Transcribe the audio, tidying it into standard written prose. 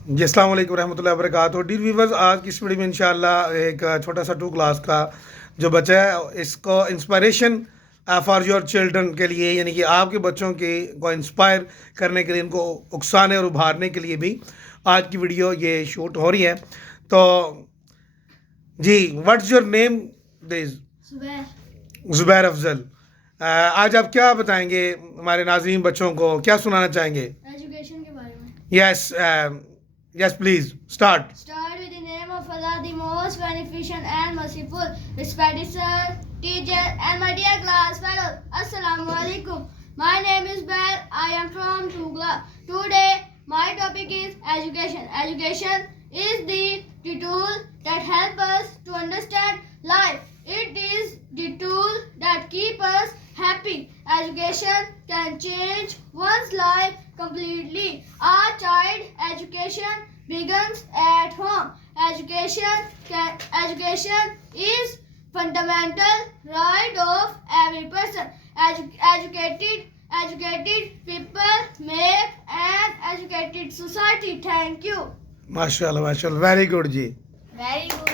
जी अस्सलाम वालेकुम रहमतुल्लाहि व बरकातुहू। डियर व्यूअर्स, आज की इस वीडियो में इंशाल्लाह एक छोटा सा 2 क्लास का जो बच्चा है इसको इंस्पायरेशन फॉर योर चिल्ड्रन के लिए, यानी कि आपके बच्चों के को इंस्पायर करने के लिए, इनको उकसाने और उभारने के लिए भी आज की वीडियो ये शूट हो रही है। तो जी, what's your name? Zubair Afzal. आज आप क्या बताएंगे हमारे नाज़रीन बच्चों को, क्या सुनाना चाहेंगे? एजुकेशन के बारे में। Yes, please start. Start with the name of Allah, the most beneficent and merciful. Respected sir, teacher, and my dear class fellows. Assalamu alaikum. My name is Bel. I am from Tugla. Today, my topic is education. Education is the tool that helps us to understand life. It is the tool that keeps us happy. Education can change one's life completely. Our child education begins at home. Education is fundamental right of every person. Educated people make an educated society. Thank you. माशाल्लाह, माशाल्लाह, very good जी। Very good.